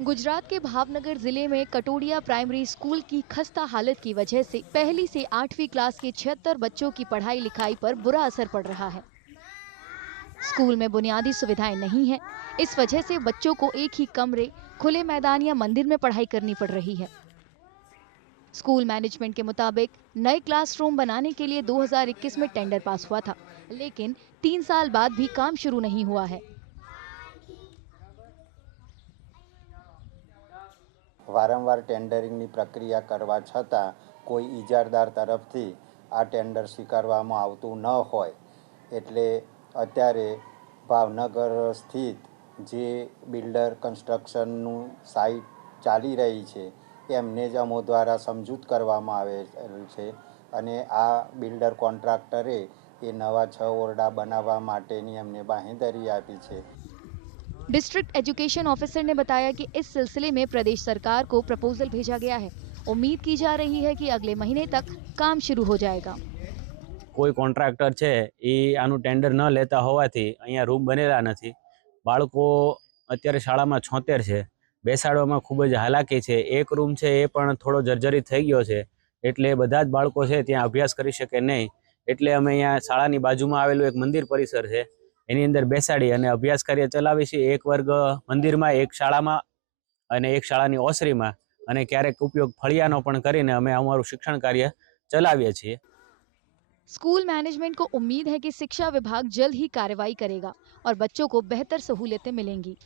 गुजरात के भावनगर जिले में कटोडिया प्राइमरी स्कूल की खस्ता हालत की वजह से पहली से 8वीं क्लास के 76 बच्चों की पढ़ाई लिखाई पर बुरा असर पड़ रहा है। स्कूल में बुनियादी सुविधाएं नहीं है। इस वजह से बच्चों को एक ही कमरे, खुले मैदान या मंदिर में पढ़ाई करनी पड़ रही है। स्कूल मैनेजमेंट के मुताबिक नए क्लासरूम बनाने के लिए 2021 में टेंडर पास हुआ था, लेकिन 3 साल बाद भी काम शुरू नहीं हुआ है। वारंवार टेन्डरिंगनी प्रक्रिया करवा छतां कोई इजारदार तरफथी आ टेन्डर स्वीकारवामां आवतुं न होय एटले अत्यारे भावनगर स्थित जे बिल्डर कन्स्ट्रक्शनનું साइट चाली रही छे एમને જ અમો દ્વારા સમજૂત કરવામાં આવેલ છે અને આ બિલ્ડર કોન્ટ્રાક્ટરે એ નવા 6 ઓરડા બનાવવા માટેની અમને બાંહેધરી આપી છે। डिस्ट्रिक्ट एजुकेशन ऑफिसर ने बताया कि इस सिलसिले में प्रदेश सरकार को प्रपोजल भेजा गया है। उम्मीद की जा रही है कि अगले महीने तक काम शुरू हो जाएगा। कोई कॉन्ट्राक्टर है ये आनु टेन्डर न लेता होवाथी अहींया रूम बनेला नथी। बाळको अत्यारे शाळामां 76 छे, बेसाडवामां खूब ज हालाकी छे। एक रूम छे ए पण थोड़ो जर्जरित थई गयो छे एटले बधा ज बाळको छे त्यां अभ्यास करी शके नहीं। एटले अमे अहींया शाळानी बाजुमां आवेलुं एक मंदिर परिसर छे एनी अंदर बेसाडी अने अभ्यास कार्य चलावी छे। एक वर्ग मंदिरमां, एक शाळामां अने एक शाळानी ओसरीमां अने क्यारेक उपयोग फळियानो पण करीने अमे अमारुं शिक्षण कार्य चलावीए छीए। स्कूल मैनेजमेंट को उम्मीद है कि शिक्षा विभाग जल्द ही कार्रवाई करेगा और बच्चों को बेहतर सहूलियतें मिलेंगी।